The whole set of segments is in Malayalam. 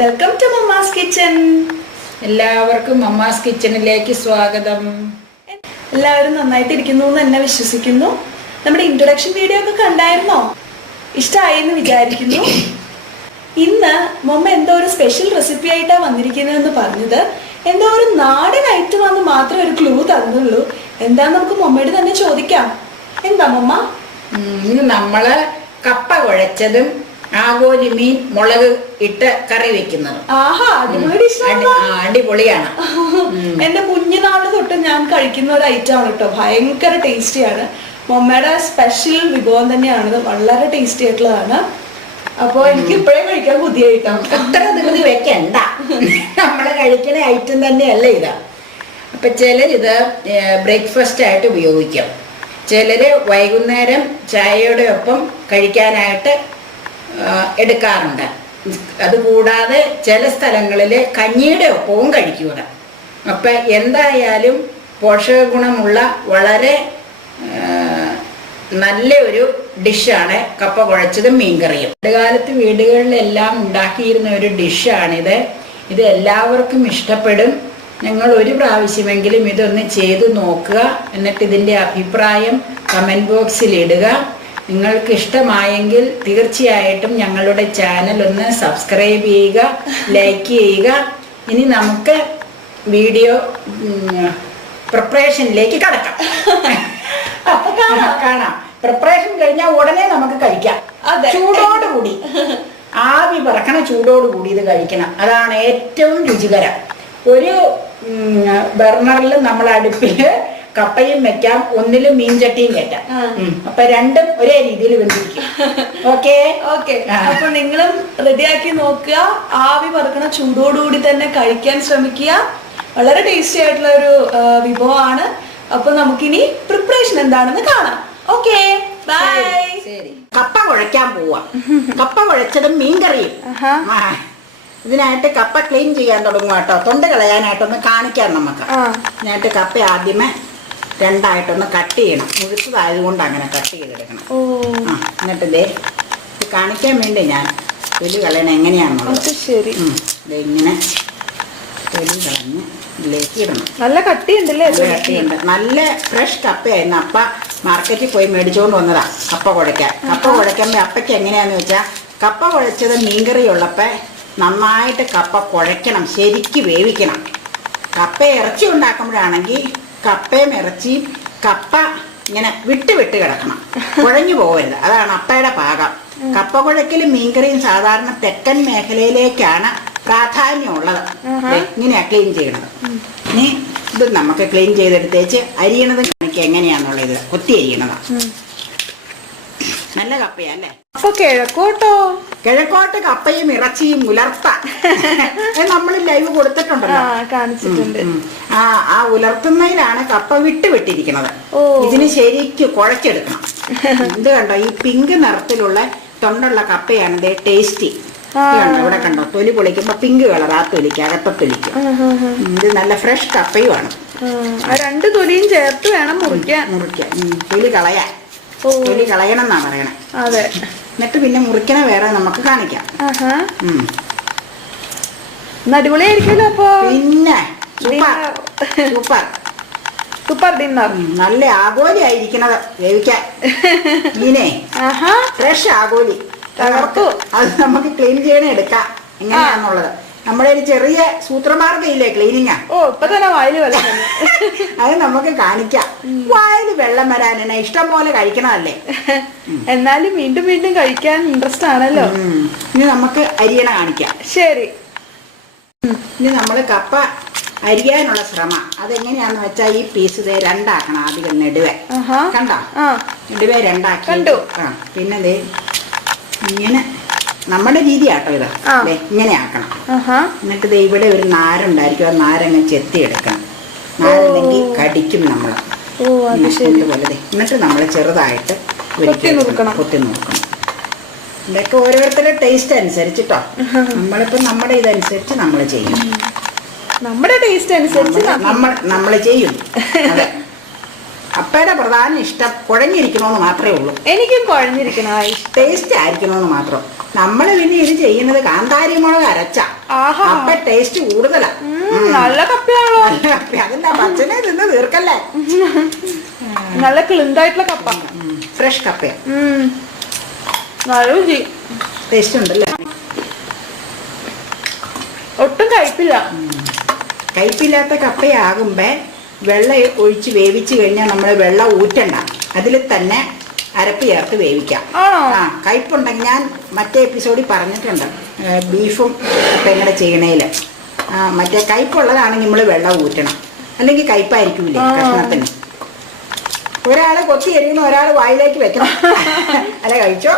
Welcome to Mamma's Kitchen. എല്ലാവർക്കും മമ്മാസ് കിച്ചണിലേക്ക് സ്വാഗതം. എല്ലാവരും നന്നായിട്ടിരിക്കുന്നു എന്ന് തന്നെ വിശ്വസിക്കുന്നു. നമ്മുടെ ഇൻട്രൊഡക്ഷൻ വീഡിയോ ഒക്കെ കണ്ടായിരുന്നോ? ഇഷ്ടമായി എന്ന് വിചാരിക്കുന്നു. ഇന്ന് മമ്മ എന്തോ ഒരു സ്പെഷ്യൽ റെസിപ്പി ആയിട്ടാണ് വന്നിരിക്കുന്നതെന്ന് പറഞ്ഞത്. എന്തോ ഒരു നാടൻ ഐറ്റം ആണെന്ന് മാത്രമേ ഒരു ക്ലൂ തന്നുള്ളൂ. എന്താന്ന് നമുക്ക് മമ്മയോട് തന്നെ ചോദിക്കാം. എന്താ മമ്മ? ഇന്ന് നമ്മള് കപ്പ കുഴച്ചതും ആഗോലി മീൻ മുളക് ഇട്ട് കറി വെക്കുന്നത്. അടിപൊളിയാണ്. എന്റെ കുഞ്ഞുനാള് തൊട്ട് ഞാൻ കഴിക്കുന്ന ഒരു ഐറ്റം ആണ് കേട്ടോ. ഭയങ്കര ടേസ്റ്റിയാണ്. മമ്മയുടെ സ്പെഷ്യൽ വിഭവം തന്നെയാണിത്. വളരെ ടേസ്റ്റി ആയിട്ടുള്ളതാണ്. അപ്പൊ എനിക്ക് ഇപ്പോഴേ കഴിക്കാൻ പുതിയായിട്ടാണ്. അത്ര ധൃതി വെക്കണ്ട, നമ്മള് കഴിക്കുന്ന ഐറ്റം തന്നെയല്ല ഇതാ. അപ്പൊ ചിലരിത് ബ്രേക്ക്ഫാസ്റ്റ് ആയിട്ട് ഉപയോഗിക്കും. ചിലര് വൈകുന്നേരം ചായയുടെ ഒപ്പം കഴിക്കാനായിട്ട് എടുക്കാറുണ്ട്. അതുകൂടാതെ ചില സ്ഥലങ്ങളിൽ കഞ്ഞിയുടെ ഒപ്പവും കഴിക്കുക. അപ്പം എന്തായാലും പോഷക ഗുണമുള്ള വളരെ നല്ല ഒരു ഡിഷാണ് കപ്പ കുഴച്ചതും മീൻകറിയും. പണ്ടുകാലത്ത് വീടുകളിലെല്ലാം ഉണ്ടാക്കിയിരുന്ന ഒരു ഡിഷാണിത്. ഇത് എല്ലാവർക്കും ഇഷ്ടപ്പെടും. ഞങ്ങൾ ഒരു പ്രാവശ്യമെങ്കിലും ഇതൊന്ന് ചെയ്തു നോക്കുക. എന്നിട്ട് ഇതിൻ്റെ അഭിപ്രായം കമൻറ്റ് ബോക്സിൽ ഇടുക. നിങ്ങൾക്ക് ഇഷ്ടമായെങ്കിൽ തീർച്ചയായിട്ടും ഞങ്ങളുടെ ചാനൽ ഒന്ന് സബ്സ്ക്രൈബ് ചെയ്യുക, ലൈക്ക് ചെയ്യുക. ഇനി നമുക്ക് വീഡിയോ പ്രിപ്പറേഷനിലേക്ക് കടക്കാം. കാണാം. പ്രിപ്പറേഷൻ കഴിഞ്ഞാൽ ഉടനെ നമുക്ക് കഴിക്കാം. ചൂടോടുകൂടി, ആവി പറക്കണ ചൂടോടുകൂടി ഇത് കഴിക്കണം. അതാണ് ഏറ്റവും രുചികരം. ഒരു ബർണറിൽ നമ്മൾ അടുപ്പിൽ കപ്പയും വെക്കാം, ഒന്നിലും മീൻചട്ടിയും കയറ്റാം. അപ്പൊ രണ്ടും ഒരേ രീതിയിൽ വെന്തിരിക്കും. ഓക്കെ. അപ്പൊ നിങ്ങളും റെഡിയാക്കി നോക്കുക. ആവി പറക്കണ ചൂടോടുകൂടി തന്നെ കഴിക്കാൻ ശ്രമിക്കുക. വളരെ ടേസ്റ്റി ആയിട്ടുള്ള ഒരു വിഭവമാണ്. അപ്പൊ നമുക്കിനി പ്രിപ്പറേഷൻ എന്താണെന്ന് കാണാം. Okay, bye. ശരി, കപ്പ കുഴയ്ക്കാൻ പോവാ. കപ്പ കുഴച്ചതും മീൻകറിയും. ഇതിനായിട്ട് കപ്പ ക്ലീൻ ചെയ്യാൻ തുടങ്ങുക കേട്ടോ. തൊണ്ട് കളയാനായിട്ടൊന്ന് കാണിക്കാം നമുക്ക്. ഇതിനായിട്ട് കപ്പ ആദ്യമേ രണ്ടായിട്ടൊന്ന് കട്ട് ചെയ്യണം. മുഴുത്തതായതുകൊണ്ട് അങ്ങനെ കട്ട് ചെയ്തെടുക്കണം. എന്നിട്ട് ഇതേ ഇത് കാണിക്കാൻ വേണ്ടി ഞാൻ തൊലി കളയണം എങ്ങനെയാണെന്നുള്ളത്. ശരി, ഇങ്ങനെ തൊലി കളഞ്ഞ് ഇതിലേക്ക് ഇടണം. നല്ല കട്ടിയുണ്ടല്ലേ? കട്ടിയുണ്ട്. നല്ല ഫ്രഷ് കപ്പയായിരുന്നു. അപ്പ മാർക്കറ്റിൽ പോയി മേടിച്ചുകൊണ്ട് വന്നതാ കപ്പ കുഴയ്ക്കാൻ. കപ്പ കുഴയ്ക്കുമ്പോൾ അപ്പയ്ക്ക് എങ്ങനെയാന്ന് വെച്ചാൽ കപ്പ കുഴച്ചത് മീൻകറി ഉള്ളപ്പോൾ നന്നായിട്ട് കപ്പ കുഴയ്ക്കണം, ശരിക്ക് വേവിക്കണം. കപ്പ ഇറച്ചി ഉണ്ടാക്കുമ്പോഴാണെങ്കിൽ കപ്പയും ഇറച്ചിയും കപ്പ ഇങ്ങനെ വിട്ട് കിടക്കണം, കുഴഞ്ഞു പോകരുത്. അതാണ് അപ്പയുടെ പാകം. കപ്പ കുഴക്കലും മീൻകറിയും സാധാരണ തെക്കൻ മേഖലയിലേക്കാണ് പ്രാധാന്യമുള്ളത്. ഇങ്ങനെയാ ക്ലീൻ ചെയ്യണത്. ഇനി ഇത് നമുക്ക് ക്ലീൻ ചെയ്തെടുത്തേച്ച് അരിയണത് കാണിക്കുക എങ്ങനെയാന്നുള്ളത്. കൊത്തി അരിയണതാ. നല്ല കപ്പയല്ലേ? അപ്പൊ കിഴക്കോട്ട് കപ്പയും ഇറച്ചിയും ഉലർത്താൻ നമ്മൾ ലൈവ് കൊടുത്തിട്ടുണ്ടല്ലോ, കാണിച്ചിട്ടുണ്ട്. ആ ഉലർത്തുന്നതിലാണ് കപ്പ വിട്ടിരിക്കുന്നത്. ഇതിന് ശരിക്കും കുഴച്ചെടുക്കണം. ഇത് കണ്ടോ, ഈ പിങ്ക് നിറത്തിലുള്ള തൊണ്ടുള്ള കപ്പയാണ് ഇത് ടേസ്റ്റി. ഇവിടെ കണ്ടോ, തൊലി പൊളിക്കുമ്പോ പിങ്ക് കളർ ആ തൊലിക്ക്, അകത്ത തൊലിക്ക്. ഇത് നല്ല ഫ്രഷ് കപ്പയുമാണ്. രണ്ട് തൊലിയും ചേർത്ത് വേണം മുറിക്കാൻ. തൊലി കളയാൻ, തൊലി കളയണം എന്നാ പറയണേ. അതെ. എന്നിട്ട് പിന്നെ മുറിക്കണ വേറെ നമുക്ക് കാണിക്കാം. അടിപൊളിയായിരിക്കുമല്ലോ. അപ്പൊ പിന്നെ സൂപ്പർ സൂപ്പർ ഡിന്നർ. നല്ല ആഗോലി ആയിരിക്കണത് വേവിക്കാൻ. മീനെ ഫ്രഷ് ആഗോലി. അത് നമുക്ക് ക്ലീൻ ചെയ്യണേ എടുക്കാം എങ്ങനെയാന്നുള്ളത്. നമ്മുടെ ഒരു ചെറിയ സൂത്രമാർഗ്ഗം ഇല്ലേ ക്ലീനിങ്ങാ. ഇപ്പൊ തന്നെ വായില് വെള്ളം. അത് നമുക്ക് കാണിക്കാം. വായില് വെള്ളം വരാനാ, ഇഷ്ടം പോലെ കഴിക്കണമല്ലേ. എന്നാലും വീണ്ടും വീണ്ടും കഴിക്കാൻ ഇൻട്രസ്റ്റ് ആണല്ലോ. ഇനി നമുക്ക് അരിയണ കാണിക്കാം. ശരി. ഇനി നമ്മള് കപ്പ അരിയാനുള്ള ശ്രമം അതെങ്ങനെയാന്ന് വെച്ചാൽ ഈ പീസ് ദേ രണ്ടാക്കണം. ആദ്യം നെടുവേ കണ്ടോ, നെടുവേ രണ്ടാക്കി. പിന്നെ ദേ ഇങ്ങനെ നമ്മുടെ രീതിയാട്ടോ ഇത്. ഇങ്ങനെ ആക്കണം. എന്നിട്ട് ദേ ഇവിടെ ഒരു നാരുണ്ടായിരിക്കും. ആ നാരങ്ങ് ചെത്തി എടുക്കണം. നാരല്ലെങ്കിൽ കടിക്കും നമ്മള്. പോലെ എന്നിട്ട് നമ്മൾ ചെറുതായിട്ട് കൊത്തി നോക്കണം. ഇതൊക്കെ ഓരോരുത്തരുടെ ടേസ്റ്റ് അനുസരിച്ചിട്ടോ. നമ്മളിപ്പോ നമ്മുടെ ഇതനുസരിച്ച് നമ്മൾ ചെയ്യും. നമ്മുടെ ടേസ്റ്റ് അനുസരിച്ച് നമ്മൾ ചെയ്യും. അതെ. കപ്പയുടെ പ്രധാന ഇഷ്ടം കുഴഞ്ഞിരിക്കണമെന്ന് മാത്രമേ ഉള്ളൂ. എനിക്കും കുഴഞ്ഞിരിക്കണതായി ടേസ്റ്റ് ആയിരിക്കണമെന്ന് മാത്രം. നമ്മൾ പിന്നെ ഇത് ചെയ്യുന്നത് കാന്താരി മുളക് അരച്ച കപ്പ ടേസ്റ്റ് കൂടുതലാ. നല്ല കപ്പയാണോ? നല്ല കപ്പ. അതല്ല പച്ചനെ തിന്ന് തീർക്കല്ലേ. നല്ല ക്ലിന്തായിട്ടുള്ള കപ്പ, ഫ്രഷ് കപ്പ. നല്ല രുചി, ടേസ്റ്റ് ഉണ്ടല്ലേ. ഒട്ടും കയ്പില്ല. കയ്പില്ലാത്ത കപ്പയാകുമ്പോ വെള്ളം ഒഴിച്ച് വേവിച്ച് കഴിഞ്ഞാൽ നമ്മൾ വെള്ളം ഊറ്റണ്ട, അതിൽ തന്നെ അരപ്പ് ചേർത്ത് വേവിക്കാം. കയ്പുണ്ടെങ്കിൽ ഞാൻ മറ്റേ എപ്പിസോഡിൽ പറഞ്ഞിട്ടുണ്ട്, ബീഫും അപ്പം എങ്ങനെ ചെയ്യണേല്. മറ്റേ കയ്പുള്ളതാണെങ്കിൽ നമ്മൾ വെള്ളം ഊറ്റണം, അല്ലെങ്കിൽ കയ്പായിരിക്കില്ലേ കഷ്ണത്തിന്. ഒരാള് കൊത്തി എരിയുന്ന ഒരാൾ വായിലേക്ക് വെക്കണം. അല്ല കഴിച്ചോ.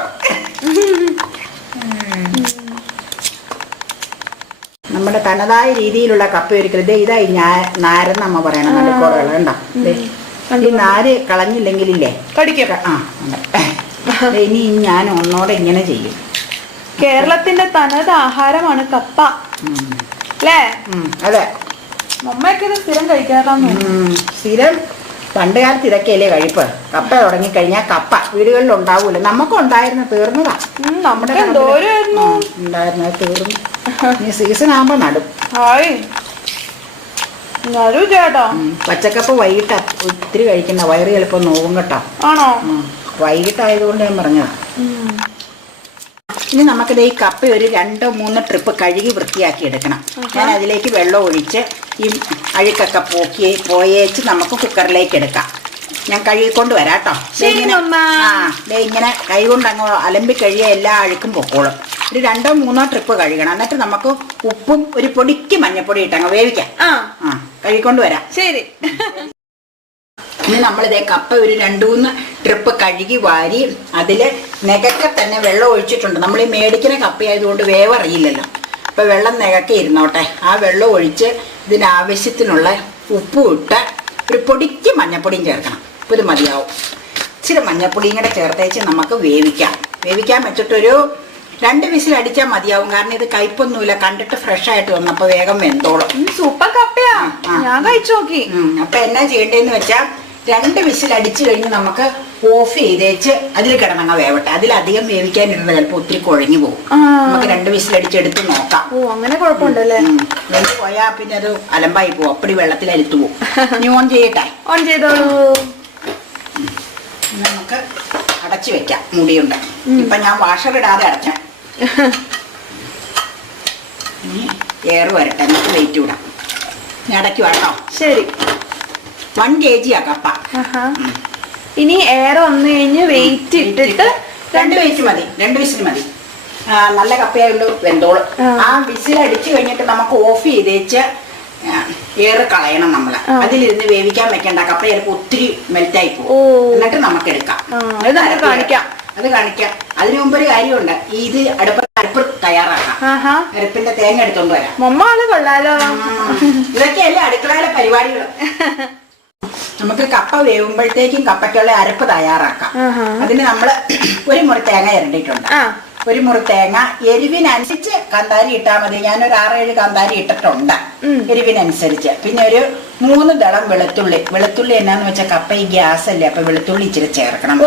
നമ്മുടെ തനതായ രീതിയിലുള്ള കപ്പ ഒരുക്കരുത്. ഇതായി നാരെന്ന് അമ്മ പറയണം, നടുക്കോറുകൾ കണ്ടോ. ഈ നാര് കളഞ്ഞില്ലെങ്കിലില്ലേ കടിക്ക. ഇനി ഞാൻ ഒന്നോടെ ഇങ്ങനെ ചെയ്യും. കേരളത്തിന്റെ തനത് ആഹാരമാണ് കപ്പ അല്ലേ? അതെ. നമ്മയൊക്കെ ഇത് സ്ഥിരം കഴിക്കാറാണ്. സ്ഥിരം പണ്ട് കാലത്ത് ഇതൊക്കെയല്ലേ കഴിപ്പ്. കപ്പ തുടങ്ങിക്കഴിഞ്ഞാൽ കപ്പ വീടുകളിൽ ഉണ്ടാവൂല. നമുക്കും ഉണ്ടായിരുന്നു, തീർന്നതാ. നമ്മുടെ എന്തോരായിരുന്നു ഉണ്ടായിരുന്നത്, തീർന്നു. ഇനി സീസൺ ആകുമ്പോ നടും. ചേട്ടാ പച്ചക്കപ്പ വൈകിട്ട് ഒത്തിരി കഴിക്കണ്ട, വയറ് ചിലപ്പോ നോവും കേട്ടോ. ആണോ? വൈകിട്ടായതുകൊണ്ട് ഞാൻ പറഞ്ഞതാ. ഇനി നമുക്കിത് ഈ കപ്പ ഒരു 2-3 ട്രിപ്പ് കഴുകി വൃത്തിയാക്കി എടുക്കണം. ഞാൻ അതിലേക്ക് വെള്ളം ഒഴിച്ച് ഈ അഴുക്കൊക്കെ പോയേച്ച് നമുക്ക് കുക്കറിലേക്ക് എടുക്കാം. ഞാൻ കഴുകിക്കൊണ്ട് വരാം കേട്ടോ. ഇങ്ങനെ കൈ കൊണ്ട് അങ്ങ് അലമ്പി കഴിയ എല്ലാ അഴുക്കും പൊക്കോളും. ഒരു 2-3 ട്രിപ്പ് കഴുകണം. എന്നിട്ട് നമുക്ക് ഉപ്പും ഒരു പൊടിക്ക് മഞ്ഞപ്പൊടി ഇട്ടങ്ങ് വേവിക്കാം. കഴുകിക്കൊണ്ട് വരാം. ശരി. ഇനി നമ്മളിതേ കപ്പ ഒരു 2-3 ട്രിപ്പ് കഴുകി വാരി അതിൽ നികക്കെ തന്നെ വെള്ളം ഒഴിച്ചിട്ടുണ്ട്. നമ്മൾ ഈ മേടിക്കുന്ന കപ്പയായതുകൊണ്ട് വേവറിയില്ലല്ലോ. അപ്പോൾ വെള്ളം നികക്കെ ഇരുന്നോട്ടെ. ആ വെള്ളം ഒഴിച്ച് ഇതിനാവശ്യത്തിനുള്ള ഉപ്പും ഇട്ട് ഒരു പൊടിക്ക് മഞ്ഞപ്പൊടിയും ചേർക്കണം. അപ്പോൾ ഇത് മതിയാവും. ഇച്ചിരി മഞ്ഞപ്പൊടിയും കൂടെ ചേർത്തേച്ച് നമുക്ക് വേവിക്കാൻ വെച്ചിട്ടൊരു 2 വിസിൽ അടിച്ചാൽ മതിയാവും. കാരണം ഇത് കയ്പൊന്നുമില്ല, കണ്ടിട്ട് ഫ്രഷ് ആയിട്ട് വന്നപ്പോൾ വേഗം വെന്തോളും. സൂപ്പർ കപ്പയാ, ഞാൻ കഴിച്ചു നോക്കി. അപ്പൊ എന്നാ ചെയ്യേണ്ടതെന്ന് വെച്ചാൽ 2 വിസിൽ അടിച്ചു കഴിഞ്ഞ് നമുക്ക് ഓഫ് ചെയ്തേച്ച് അതിൽ കിടന്നങ്ങ വേവട്ടെ. അതിലധികം വേവിക്കാനിരുന്നത് ചിലപ്പോൾ ഒത്തിരി കുഴഞ്ഞു പോകും. നമുക്ക് 2 വിസിൽ അടിച്ചെടുത്ത് നോക്കാം. അങ്ങനെ കുഴപ്പമുണ്ടല്ലേ? വെന്ത് പോയാ പിന്നെ അത് അലമ്പായി പോകും, അപ്പടി വെള്ളത്തിൽ അലുത്തു പോകും. നീ ഓൺ ചെയ്യട്ടെ? ഓൺ ചെയ്തോളൂ. നമുക്ക് അടച്ചു വെക്കാം, മൂടിയുണ്ട്. ഇപ്പൊ ഞാൻ വാഷർ ഇടാതെ അടച്ച. എയർ വരട്ടെ, നമുക്ക് വെയിറ്റ് വിടാം. ഞാൻ അടയ്ക്കുക കേട്ടോ. ശരി. 1 kg ആ കപ്പ. ഇനി എയർ വന്നു കഴിഞ്ഞ് വെയിറ്റ് ഇട്ടിട്ട് 2 വിസിൽ മതി. നല്ല കപ്പയായുള്ളൂ, വെന്തോള്. ആ വിസിൽ അടിച്ചു കഴിഞ്ഞിട്ട് നമുക്ക് ഓഫ് ചെയ്തേച്ച് എയർ കളയണം. നമ്മള് അതിലിരുന്ന് വേവിക്കാൻ വെക്കണ്ട. കപ്പ ചിലപ്പോൾ ഒത്തിരി മെൽറ്റായി പോകും. എന്നിട്ട് നമുക്ക് എടുക്കാം. അത് കാണിക്കാം. അതിനു മുമ്പ് ഒരു കാര്യമുണ്ട്. ഇത് അരപ്പ് തയ്യാറാക്കാം. അരപ്പിന്റെ തേങ്ങ എടുത്തോണ്ട് വരാം. കൊള്ളാലോ. ഇതൊക്കെയല്ലേ അടുക്കളയിലെ പരിപാടികൾ. നമുക്ക് കപ്പ വേവുമ്പോഴത്തേക്കും കപ്പയ്ക്കുള്ള അരപ്പ് തയ്യാറാക്കാം. അതിന് നമ്മള് 1 മുറി തേങ്ങ ഇരണ്ടിട്ടുണ്ട്. 1 മുറി തേങ്ങ എരിവിനനുസരിച്ച് കാന്താരി ഇട്ടാൽ മതി. ഞാനൊരു 6-7 കാന്താരി ഇട്ടിട്ടുണ്ട് എരിവിനനുസരിച്ച്. പിന്നെ ഒരു 3 ദളം വെളുത്തുള്ളി എന്നാന്ന് വെച്ചാൽ കപ്പ ഈ ഗ്യാസ് അല്ലേ, അപ്പൊ വെളുത്തുള്ളി ഇച്ചിരി ചേർക്കണം.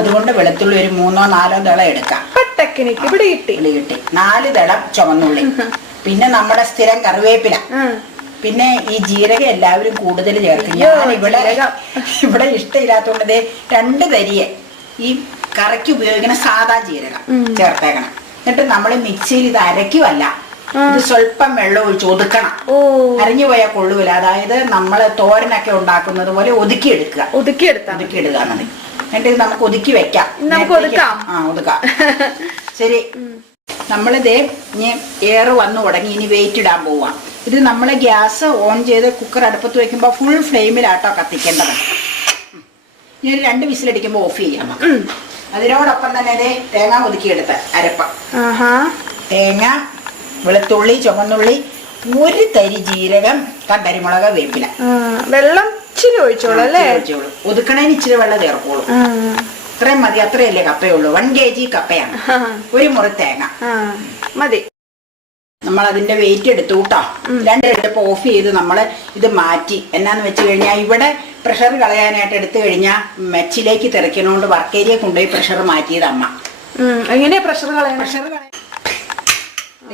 അതുകൊണ്ട് വെളുത്തുള്ളി ഒരു 3-4 ദളം എടുക്കാം. കിട്ടി 4 ദളം ചുവന്നുള്ളി. പിന്നെ നമ്മുടെ സ്ഥിരം കറിവേപ്പില. പിന്നെ ഈ ജീരകം എല്ലാവരും കൂടുതൽ ചേർക്കും. ഞാൻ ഇവിടെ ഇഷ്ടമില്ലാത്തതുകൊണ്ട് 2 തരിയെ ഈ കറിക്ക് ഉപയോഗിക്കുന്ന സാധാ ജീരകം ചേർത്തേക്കണം. എന്നിട്ട് നമ്മൾ മിക്സിയിൽ ഇത് അരയ്ക്കുമല്ല, ഇത് സ്വല്പം വെള്ളം ഒഴിച്ച് ഒതുക്കണം. അരിഞ്ഞു പോയാൽ കൊള്ളൂല. അതായത് നമ്മൾ തോരനൊക്കെ ഉണ്ടാക്കുന്നത് പോലെ ഒതുക്കിയെടുക്കുക മതി. എന്നിട്ട് ഇത് നമുക്ക് ഒതുക്കി വെക്കാം. ഒതുക്കാം. ശരി. നമ്മളിതേ ഇനി എയർ വന്നു തുടങ്ങി. ഇനി വെയിറ്റ് ഇടാൻ പോവാം. ഇത് നമ്മൾ ഗ്യാസ് ഓൺ ചെയ്ത് കുക്കർ അടുപ്പത്ത് വെക്കുമ്പോൾ ഫുൾ ഫ്ലെയിമിലാട്ടോ കത്തിക്കേണ്ടത്. ഇനി ഒരു 2 വിസിലടിക്കുമ്പോൾ ഓഫ് ചെയ്യാം. അതിനോടൊപ്പം തന്നെ തേങ്ങ ഒതുക്കിയെടുത്ത് അരപ്പ്. തേങ്ങ, വെളുത്തുള്ളി, ചുവന്നുള്ളി, 1 തരി ജീരകം, കണ്ടരിമുളക്, വേപ്പില. വെള്ളം ഇച്ചിരി ഒഴിച്ചോളൂ അല്ലേ? ഒതുക്കണേന് ഇച്ചിരി വെള്ളം ചേർക്കോളൂ. ഇത്രയും മതി. അത്രയല്ലേ കപ്പയുള്ളൂ. 1 kg കപ്പയാണ്. 1 മുറി തേങ്ങ മതി. നമ്മൾ അതിന്റെ വെയിറ്റ് എടുത്തു കേട്ടോ. രണ്ടെടുപ്പ് ഓഫ് ചെയ്ത് നമ്മൾ ഇത് മാറ്റി. എന്നാന്ന് വെച്ച് കഴിഞ്ഞാൽ ഇവിടെ പ്രഷർ കളയാനായിട്ട് എടുത്തു കഴിഞ്ഞാൽ മെച്ചിലേക്ക് തെറിക്കണോണ്ട് വർക്ക് ഏരിയ കൊണ്ടുപോയി പ്രഷർ മാറ്റിയത് അമ്മ. എങ്ങനെയാ പ്രഷർ കളയാൻ?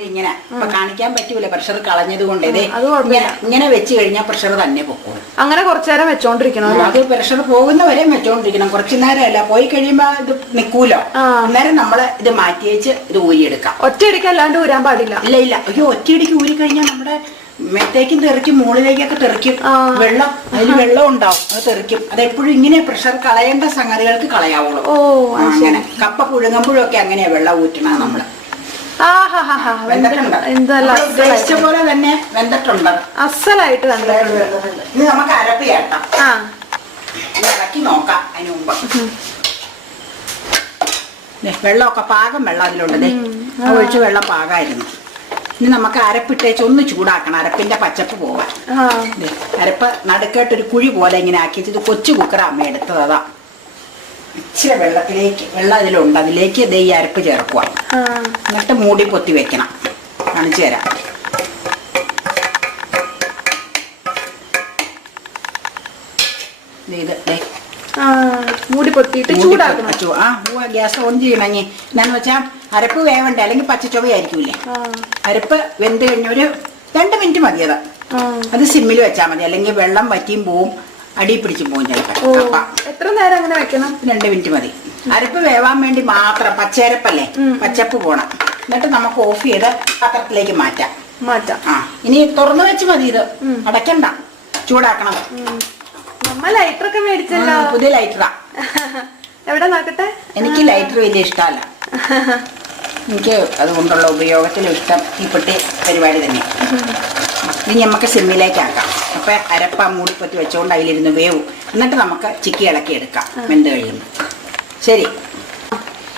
ഇങ്ങനെ ഇപ്പൊ കാണിക്കാൻ പറ്റൂല പ്രഷർ കളഞ്ഞത് കൊണ്ട്. ഇത് ഇങ്ങനെ വെച്ച് കഴിഞ്ഞാൽ പ്രഷർ തന്നെ പൊക്കോളും. അങ്ങനെ കുറച്ചു നേരം വെച്ചോണ്ടിരിക്കണം. അത് പ്രഷർ പോകുന്നവരെ വെച്ചോണ്ടിരിക്കണം. കുറച്ചു നേരമല്ല, പോയി കഴിയുമ്പോ ഇത് നിക്കൂലോ. അന്നേരം നമ്മള് ഇത് മാറ്റി വെച്ച് ഇത് ഊരിയെടുക്കാം. ഒറ്റയടിക്ക് അല്ലാണ്ട് ഊരാൻ പാടില്ല. ഇല്ല. അയ്യോ, ഒറ്റയടിക്ക് ഊരി കഴിഞ്ഞാൽ നമ്മുടെ മെത്തേക്കും തെറിക്കും, മുകളിലേക്കൊക്കെ തെറിക്കും. വെള്ളം, അതിൽ വെള്ളം ഉണ്ടാവും, അത് തെറിക്കും. അതെപ്പോഴും ഇങ്ങനെ പ്രഷർ കളയേണ്ട സംഗതികൾക്ക് കളയാവുള്ളൂ. അങ്ങനെ കപ്പ പുഴുങ്ങുമ്പോഴൊക്കെ അങ്ങനെയാ വെള്ളം ഊറ്റണത് നമ്മള്. പോലെ തന്നെ വെന്തിട്ടുണ്ട്, അസലായിട്ട് വെന്തിട്ടുണ്ട്. ഇനി നമുക്ക് അരപ്പ് ചേട്ടാം. ഇറക്കി നോക്കാം. അതിന് മുമ്പ് വെള്ളമൊക്കെ പാകം വെള്ളം അതിലുണ്ട്. ഒഴിച്ച് വെള്ളം പാകമായിരുന്നു. ഇനി നമുക്ക് അരപ്പിട്ടേച്ച് ഒന്ന് ചൂടാക്കണം, അരപ്പിന്റെ പച്ചപ്പ് പോവാൻ. അരപ്പ് നടുക്കായിട്ടൊരു കുഴി പോലെ ഇങ്ങനെ ആക്കി വെച്ചത് കൊച്ചു കുക്കറ അമ്മ എടുത്തത്. അതാ ഇച്ചിരി വെള്ളം അതിലുണ്ട്, അതിലേക്ക് ഈ അരപ്പ് ചേർക്കുക. എന്നിട്ട് മൂടി പൊത്തി വെക്കണം. കാണിച്ചു തരാം. മൂടി പൊത്തിയിട്ട് ചൂടാക്കണം. ഗ്യാസ് ഓൺ ചെയ്യണമെങ്കിൽ എന്നാന്ന് വെച്ചാൽ അരപ്പ് വേവണ്ടേ, അല്ലെങ്കിൽ പച്ചച്ചൊവയായിരിക്കൂലേ. അരപ്പ് വെന്ത് കഴിഞ്ഞ ഒരു 2 മിനിറ്റ് മതി. അത് സിമ്മിൽ വെച്ചാൽ മതി, അല്ലെങ്കിൽ വെള്ളം വറ്റിയും പോവും, അടി പിടിച്ചും പോവും ചിലപ്പോൾ. എത്ര നേരം അങ്ങനെ വെക്കണം? 2 മിനിറ്റ് മതി. അരപ്പ് വേവാൻ വേണ്ടി മാത്രം. പച്ചയരപ്പല്ലേ, പച്ചപ്പ് പോണം. എന്നിട്ട് നമുക്ക് ഓഫ് ചെയ്ത് പാത്രത്തിലേക്ക് മാറ്റാം. ഇനി തുറന്നു വെച്ച് മതി. ഇത് അടയ്ക്കണ്ട, ചൂടാക്കണം. ലൈറ്ററൊക്കെ മേടിച്ചല്ലോ. പുതിയ ലൈറ്ററാ. എവിടെ നോക്കട്ടെ. എനിക്ക് ലൈറ്റർ വലിയ ഇഷ്ടമല്ല. എനിക്ക് അതുകൊണ്ടുള്ള ഉപയോഗത്തിലും ഇഷ്ടം തീപ്പെട്ടി പരിപാടി തന്നെ. ഇനി നമുക്ക് സിമ്മിലേക്കാക്കാം. അപ്പൊ അരപ്പ മൂടിപ്പറ്റി വെച്ചുകൊണ്ട് അതിലിരുന്ന് വേവും. എന്നിട്ട് നമുക്ക് ചിക്കി ഇളക്കി എടുക്കാം വെന്ത് കഴിയുമ്പോൾ. ശരി,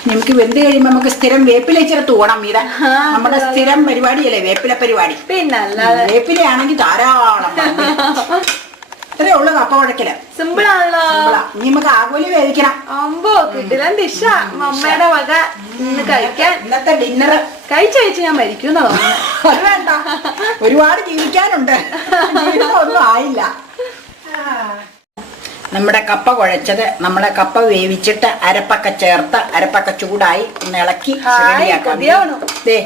നമുക്ക് വെന്ത് കഴിയുമ്പോൾ നമുക്ക് സ്ഥിരം വേപ്പില ഇച്ചിരി തൂണം. ഇത് നമ്മുടെ സ്ഥിരം പരിപാടിയല്ലേ വേപ്പില പരിപാടി. പിന്നല്ല, വേപ്പിലയാണെങ്കിൽ ധാരാളം. ഇത്രേ ഉള്ളു കപ്പ കുഴക്കല്. സിമ്പിൾ ആണല്ലോ. ഇനി നമുക്ക് ആകോലി വേവിക്കണം. കിട്ടില്ല ഡിഷാ മമ്മയുടെ വക ഇന്ന് കഴിക്കാൻ. ഇന്നത്തെ ഡിന്നർ കഴിച്ചു ഞാൻ മരിക്കുന്ന വേണ്ട, ഒരുപാട് ജീവിക്കാനുണ്ട്. ഒന്നും ആയില്ല. നമ്മുടെ കപ്പ കുഴച്ചത്, നമ്മളെ കപ്പ വേവിച്ചിട്ട് അരപ്പൊക്കെ ചേർത്ത്, അരപ്പൊക്കെ ചൂടായി ഒന്ന് ഇളക്കി റെഡിയാക്കാം.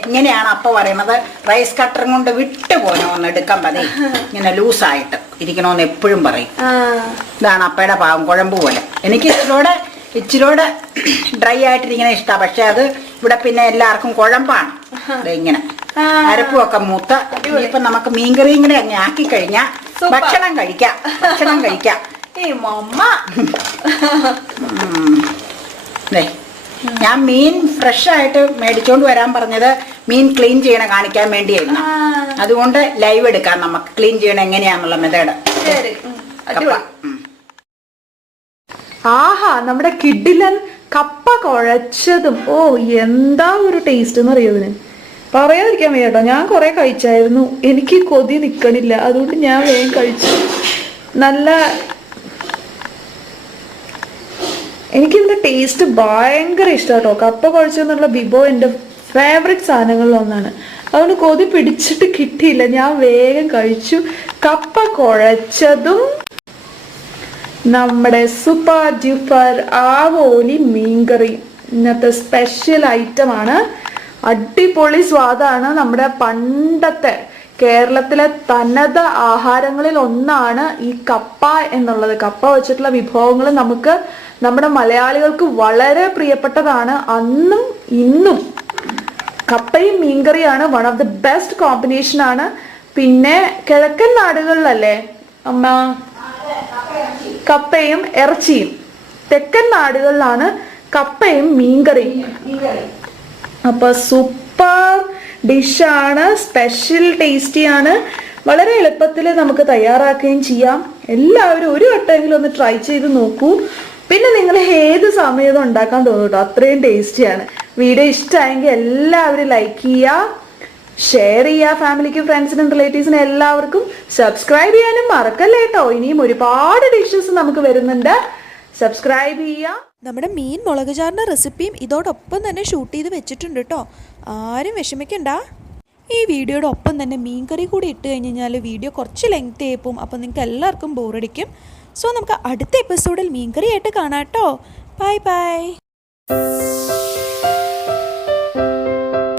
ഇങ്ങനെയാണ് അപ്പ പറയണത്. റൈസ് കട്ടറും കൊണ്ട് വിട്ടു പോനോ ഒന്ന് എടുക്കാൻ മതി. ഇങ്ങനെ ലൂസായിട്ട് ഇരിക്കണോന്ന് എപ്പോഴും പറയും. ഇതാണ് അപ്പയുടെ പാവം, കുഴമ്പ് പോലെ. എനിക്ക് ഇച്ചിരൂടെ ഡ്രൈ ആയിട്ടിരിക്കണ ഇഷ്ടമാണ്. പക്ഷെ അത് ഇവിടെ പിന്നെ എല്ലാവർക്കും കുഴമ്പാണ്. ഇങ്ങനെ അരപ്പുമൊക്കെ മൂത്ത് ഇപ്പൊ നമുക്ക് മീൻകറിയും കൂടെ അങ്ങ് ആക്കി കഴിഞ്ഞാൽ ഭക്ഷണം കഴിക്കാം. ഞാൻ മീൻ ഫ്രഷ് ആയിട്ട് മേടിച്ചോണ്ട് വരാൻ പറഞ്ഞത് മീൻ ക്ലീൻ ചെയ്യണ കാണിക്കാൻ വേണ്ടിയായിരുന്നു. അതുകൊണ്ട് ലൈവ് എടുക്കാം നമുക്ക്, ക്ലീൻ ചെയ്യണ എങ്ങനെയാന്നുള്ള മെത്തേഡ്. ആഹാ, നമ്മുടെ കിഡിലൻ കപ്പ കുഴച്ചതും. എന്താ ഒരു ടേസ്റ്റ് എന്ന് അറിയോ ഇതിന്. പറയാതിരിക്കാൻ വയ്യ കേട്ടോ. ഞാൻ കുറെ കഴിച്ചായിരുന്നു, എനിക്ക് കൊതി നിക്കണില്ല, അതുകൊണ്ട് ഞാൻ വേഗം കഴിച്ചു. എനിക്കിതിന്റെ ടേസ്റ്റ് ഭയങ്കര ഇഷ്ടം കേട്ടോ. കപ്പ കുഴച്ചെന്നുള്ള വിഭവം എൻ്റെ ഫേവറേറ്റ് സാധനങ്ങളിൽ ഒന്നാണ്. അതുകൊണ്ട് കൊതി പിടിച്ചിട്ട് കിട്ടിയില്ല, ഞാൻ വേഗം കഴിച്ചു. കപ്പ കുഴച്ചതും നമ്മുടെ സൂപ്പർ ഡ്യൂപ്പർ ആവോലി മീൻകറി ഇന്നത്തെ സ്പെഷ്യൽ ഐറ്റമാണ്. അടിപൊളി സ്വാദാണ്. നമ്മുടെ പണ്ടത്തെ കേരളത്തിലെ തനത് ആഹാരങ്ങളിൽ ഒന്നാണ് ഈ കപ്പ എന്നുള്ളത്. കപ്പ വെച്ചിട്ടുള്ള വിഭവങ്ങൾ നമ്മുടെ മലയാളികൾക്ക് വളരെ പ്രിയപ്പെട്ടതാണ്. അന്നും ഇന്നും കപ്പയും മീൻകറിയാണ് one of the best combination ആണ്. പിന്നെ കിഴക്കൻ നാടുകളിലല്ലേ അമ്മ കപ്പയും ഇറച്ചിയും, തെക്കൻ നാടുകളിലാണ് കപ്പയും മീൻകറിയും. അപ്പൊ സൂപ്പർ ഡിഷാണ്, സ്പെഷ്യൽ ടേസ്റ്റിയാണ്. വളരെ എളുപ്പത്തിൽ നമുക്ക് തയ്യാറാക്കുകയും ചെയ്യാം. എല്ലാവരും ഒരു വട്ടമെങ്കിലും ഒന്ന് ട്രൈ ചെയ്ത് നോക്കൂ. പിന്നെ നിങ്ങൾ ഏത് സമയത്തും ഉണ്ടാക്കാൻ തോന്നും കേട്ടോ, അത്രയും ടേസ്റ്റിയാണ്. വീഡിയോ ഇഷ്ടമായെങ്കിൽ എല്ലാവരും ലൈക്ക് ചെയ്യുക, ഷെയർ ചെയ്യുക ഫാമിലിക്കും ഫ്രണ്ട്സിനും റിലേറ്റീവ്സിനും എല്ലാവർക്കും. സബ്സ്ക്രൈബ് ചെയ്യാനും മറക്കല്ലേ കേട്ടോ. ഇനിയും ഒരുപാട് ഡിഷസ് നമുക്ക് വരുന്നുണ്ട്. സബ്സ്ക്രൈബ് ചെയ്യുക. നമ്മുടെ മീൻ മുളക് ചാറിൻ്റെ റെസിപ്പിയും ഇതോടൊപ്പം തന്നെ ഷൂട്ട് ചെയ്ത് വെച്ചിട്ടുണ്ട് കേട്ടോ. ആരും വിഷമിക്കണ്ട. ഈ വീഡിയോയുടെ ഒപ്പം തന്നെ മീൻകറി കൂടി ഇട്ട് കഴിഞ്ഞാൽ വീഡിയോ കുറച്ച് ലെങ്ത് ആയിപ്പോവും. അപ്പോൾ നിങ്ങൾക്ക് എല്ലാവർക്കും ബോറടിക്കും. സോ നമുക്ക് അടുത്ത എപ്പിസോഡിൽ മീൻകറി ആയിട്ട് കാണാം കേട്ടോ. Bye bye.